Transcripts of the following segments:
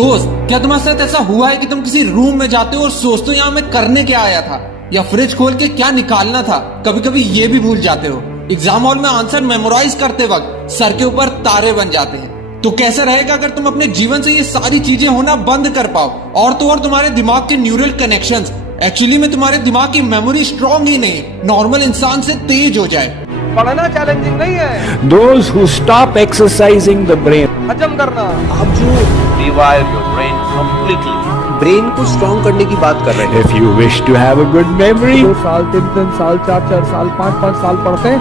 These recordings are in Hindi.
दोस्त, क्या तुम्हारे साथ ऐसा हुआ है कि तुम किसी रूम में जाते हो और सोचते हो यहाँ मैं करने क्या आया था, या फ्रिज खोल के क्या निकालना था? कभी कभी ये भी भूल जाते हो। एग्जाम हॉल में आंसर मेमोराइज करते वक्त सर के ऊपर तारे बन जाते हैं। तो कैसा रहेगा अगर तुम अपने जीवन से ये सारी चीजें होना बंद कर पाओ, और तो और तुम्हारे दिमाग के न्यूरल कनेक्शंस एक्चुअली में तुम्हारे दिमाग की मेमोरी स्ट्रांग ही नहीं, नॉर्मल इंसान से तेज हो जाए। पढ़ना चैलेंजिंग नहीं है। Those who stop exercising the brain. हजम करना। आप जो rewire your brain completely. Brain को स्ट्रॉन्ग करने की बात कर रहे हैं। If you wish to have a good memory. 2 साल 3 साल 4 साल 5 साल पढ़ते हैं,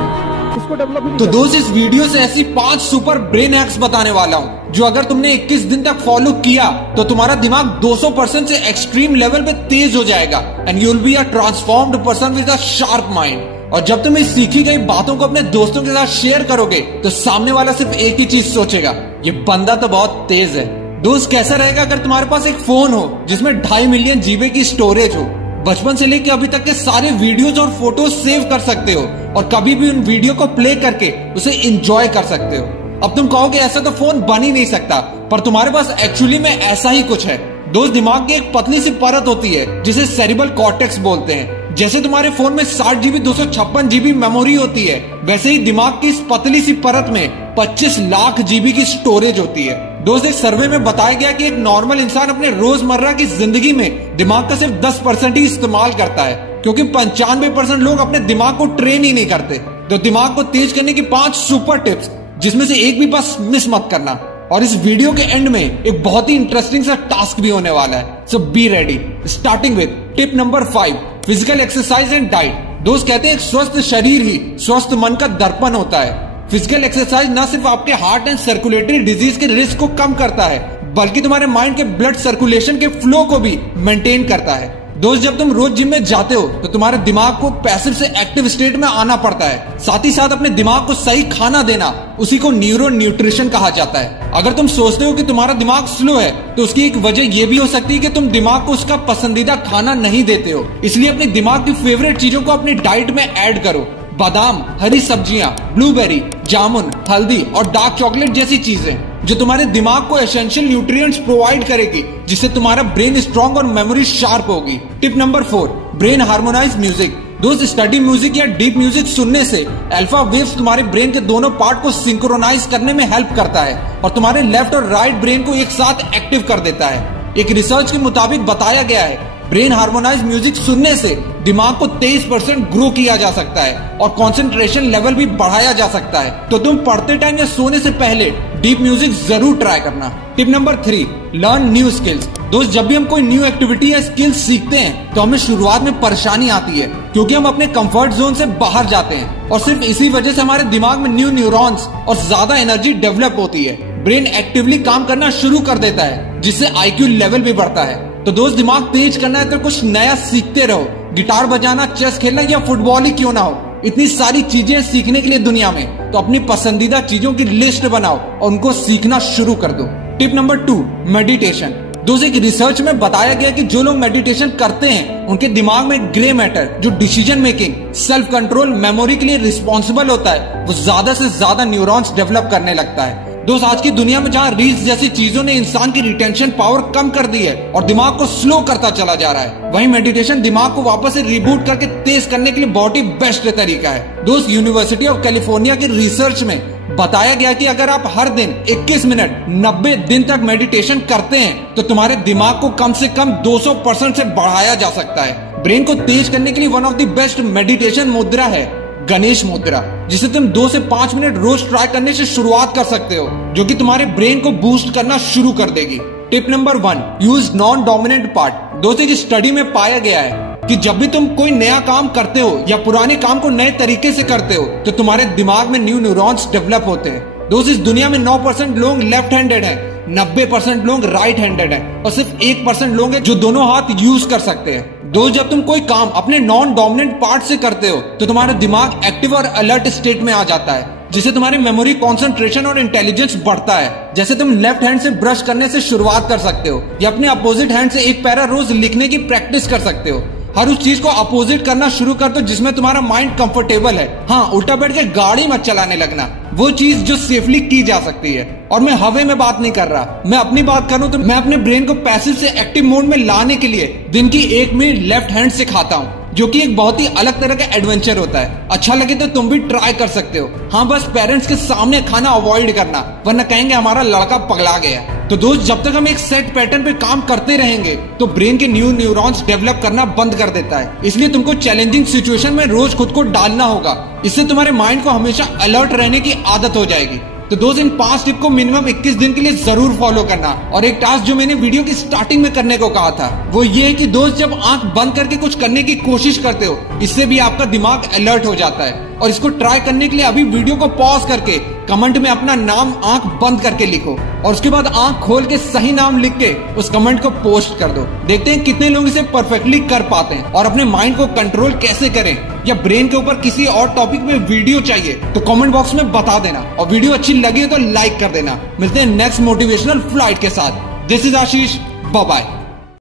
इसको डेवलप नहीं तो दोस्त, इस वीडियो से ऐसी 5 सुपर ब्रेन हैक्स बताने वाला हूँ जो अगर तुमने 21 दिन तक फॉलो किया तो तुम्हारा दिमाग 200% से एक्सट्रीम लेवल पे तेज हो जाएगा and you will be a transformed person with a sharp mind. और जब तुम इस सीखी गई बातों को अपने दोस्तों के साथ शेयर करोगे तो सामने वाला सिर्फ एक ही चीज सोचेगा, ये बंदा तो बहुत तेज है। दोस्त, कैसा रहेगा अगर तुम्हारे पास एक फोन हो जिसमें 2.5 मिलियन जीबी की स्टोरेज हो, बचपन से लेके अभी तक के सारे वीडियोस और फोटोज सेव कर सकते हो और कभी भी उन वीडियो को प्ले करके उसे एंजॉय कर सकते हो। अब तुम कहोगे ऐसा तो फोन बन ही नहीं सकता, पर तुम्हारे पास एक्चुअली में ऐसा ही कुछ है। दोस्त, दिमाग की एक पतली सी परत होती है जिसे सेरिब्रल कॉर्टेक्स बोलते हैं। जैसे तुम्हारे फोन में 60 जीबी 256 जीबी मेमोरी होती है, वैसे ही दिमाग की इस पतली सी परत में 25 लाख जीबी की स्टोरेज होती है। दोस्त, एक सर्वे में बताया गया कि एक नॉर्मल इंसान अपने रोजमर्रा की जिंदगी में दिमाग का सिर्फ 10% ही इस्तेमाल करता है, क्योंकि 95% लोग अपने दिमाग को ट्रेन ही नहीं करते। तो दिमाग को तेज करने की 5 सुपर टिप्स, जिसमें से एक भी बस मिस मत करना। और इस वीडियो के एंड में एक बहुत ही इंटरेस्टिंग सा टास्क भी होने वाला है, so be ready. Starting with tip number 5, physical exercise and diet. दोस्त, कहते हैं एक स्वस्थ शरीर ही स्वस्थ मन का दर्पण होता है। फिजिकल एक्सरसाइज न सिर्फ आपके हार्ट एंड सर्कुलेटरी डिजीज के रिस्क को कम करता है, बल्कि तुम्हारे माइंड के ब्लड सर्कुलेशन के फ्लो को भी मेंटेन करता है। दोस्त, जब तुम रोज जिम में जाते हो तो तुम्हारे दिमाग को पैसिव से एक्टिव स्टेट में आना पड़ता है। साथ ही साथ अपने दिमाग को सही खाना देना, उसी को न्यूरो न्यूट्रिशन कहा जाता है। अगर तुम सोचते हो कि तुम्हारा दिमाग स्लो है तो उसकी एक वजह यह भी हो सकती है कि तुम दिमाग को उसका पसंदीदा खाना नहीं देते हो। इसलिए अपने दिमाग की फेवरेट चीजों को अपनी डाइट में ऐड करो। बादाम, हरी सब्जियां, ब्लूबेरी, जामुन, हल्दी और डार्क चॉकलेट जैसी चीजें जो तुम्हारे दिमाग को एसेंशियल न्यूट्रिएंट्स प्रोवाइड करेगी, जिससे तुम्हारा ब्रेन स्ट्रांग और मेमोरी शार्प होगी। Tip number 4, brain harmonise music. दोस्त, स्टडी म्यूजिक या डीप म्यूजिक सुनने से अल्फा वेव्स तुम्हारे ब्रेन के दोनों पार्ट को सिंक्रोनाइज करने में हेल्प करता है और तुम्हारे लेफ्ट और राइट ब्रेन को एक साथ एक्टिव कर देता है। एक रिसर्च के मुताबिक बताया गया है ब्रेन हार्मोनाइज म्यूजिक सुनने से दिमाग को 23% ग्रो किया जा सकता है और कंसंट्रेशन लेवल भी बढ़ाया जा सकता है। तो तुम पढ़ते टाइम या सोने से पहले डीप म्यूजिक जरूर ट्राई करना। Tip number 3, learn new skills. दोस्त, जब भी हम कोई न्यू एक्टिविटी या स्किल सीखते हैं तो हमें शुरुआत में परेशानी आती है, क्योंकि हम अपने कंफर्ट जोन से बाहर जाते हैं और सिर्फ इसी वजह से हमारे दिमाग में न्यू न्यूरॉन्स और ज्यादा एनर्जी डेवलप होती है। ब्रेन एक्टिवली काम करना शुरू कर देता है, जिससे IQ लेवल भी बढ़ता है। तो दोस्त, दिमाग तेज करना है तो कुछ नया सीखते रहो। गिटार बजाना, चेस खेलना या फुटबॉल ही क्यों ना हो, इतनी सारी चीजें सीखने के लिए दुनिया में, तो अपनी पसंदीदा चीजों की लिस्ट बनाओ और उनको सीखना शुरू कर दो। Tip number 2, meditation. दोस्त, एक रिसर्च में बताया गया कि जो लोग मेडिटेशन करते हैं उनके दिमाग में ग्रे मैटर, जो decision making, self control, memory के लिए रिस्पॉन्सिबल होता है, वो ज्यादा से ज्यादा न्यूरॉन्स डेवलप करने लगता है। दोस्त, आज की दुनिया में जहाँ रील्स जैसी चीजों ने इंसान की रिटेंशन पावर कम कर दी है और दिमाग को स्लो करता चला जा रहा है, वहीं मेडिटेशन दिमाग को वापस से रिबूट करके तेज करने के लिए बहुत ही बेस्ट तरीका है। दोस्त, यूनिवर्सिटी ऑफ कैलिफोर्निया की रिसर्च में बताया गया कि अगर आप हर दिन 21 मिनट 90 दिन तक मेडिटेशन करते हैं तो तुम्हारे दिमाग को कम से कम 200% से बढ़ाया जा सकता है। ब्रेन को तेज करने के लिए one of the best meditation मुद्रा है गणेश मुद्रा, जिसे तुम 2 से 5 मिनट रोज ट्राई करने से शुरुआत कर सकते हो, जो कि तुम्हारे ब्रेन को बूस्ट करना शुरू कर देगी। Tip number 1, use non dominant part. दोस्तों, एक स्टडी में पाया गया है कि जब भी तुम कोई नया काम करते हो या पुराने काम को नए तरीके से करते हो तो तुम्हारे दिमाग में न्यू न्यूरॉन्स डेवलप होते हैं। दोस्त, इस दुनिया में 9% लोग लेफ्ट हैंडेड हैं, 90% लोग राइट हैंडेड हैं और सिर्फ 1% लोग हैं जो दोनों हाथ यूज कर सकते हैं। दोस्त, जब तुम कोई काम अपने नॉन डोमिनेंट पार्ट से करते हो तो तुम्हारा दिमाग एक्टिव और अलर्ट स्टेट में आ जाता है, जिससे तुम्हारी मेमोरी, कंसंट्रेशन और इंटेलिजेंस बढ़ता है। जैसे तुम लेफ्ट हैंड से ब्रश करने से शुरुआत कर सकते हो या अपने अपोजिट हैंड से एक पैरा रोज लिखने की प्रैक्टिस कर सकते हो। हर उस चीज को अपोजिट करना शुरू कर दो जिसमें तुम्हारा माइंड कंफर्टेबल है। हाँ, उल्टा बैठ के गाड़ी मत चलाने लगना, वो चीज जो सेफली की जा सकती है। और मैं हवे में बात नहीं कर रहा, मैं अपनी बात करूं तो मैं अपने ब्रेन को पैसिव से एक्टिव मोड में लाने के लिए दिन की 1 मिनट लेफ्ट हैंड से खाता हूं, जो कि एक बहुत ही अलग तरह का एडवेंचर होता है। अच्छा लगे तो तुम भी ट्राई कर सकते हो। हाँ, बस पेरेंट्स के सामने खाना अवॉइड करना, वरना कहेंगे हमारा लड़का पगला गया। तो दोस्त, जब तक हम एक सेट पैटर्न पे काम करते रहेंगे तो ब्रेन के न्यू न्यूरॉन्स डेवलप करना बंद कर देता है। इसलिए तुमको चैलेंजिंग सिचुएशन में रोज खुद को डालना होगा। इससे तुम्हारे माइंड को हमेशा अलर्ट रहने की आदत हो जाएगी। तो दोस्त, इन 5 टिप को मिनिमम 21 दिन के लिए जरूर फॉलो करना। और एक टास्क जो मैंने वीडियो की स्टार्टिंग में करने को कहा था, वो ये है कि दोस्त, जब आंख बंद करके कुछ करने की कोशिश करते हो, इससे भी आपका दिमाग अलर्ट हो जाता है। और इसको ट्राई करने के लिए अभी वीडियो को पॉज करके कमेंट में अपना नाम आंख बंद करके लिखो, और उसके बाद आंख खोल के सही नाम लिख के उस कमेंट को पोस्ट कर दो। देखते हैं कितने लोग इसे परफेक्टली कर पाते हैं और अपने माइंड को कंट्रोल कैसे करें। या ब्रेन के ऊपर किसी और टॉपिक में वीडियो चाहिए तो कमेंट बॉक्स में बता देना, और वीडियो अच्छी लगी तो लाइक कर देना। मिलते हैं नेक्स्ट मोटिवेशनल फ्लाइट के साथ। This is Ashish, bye bye.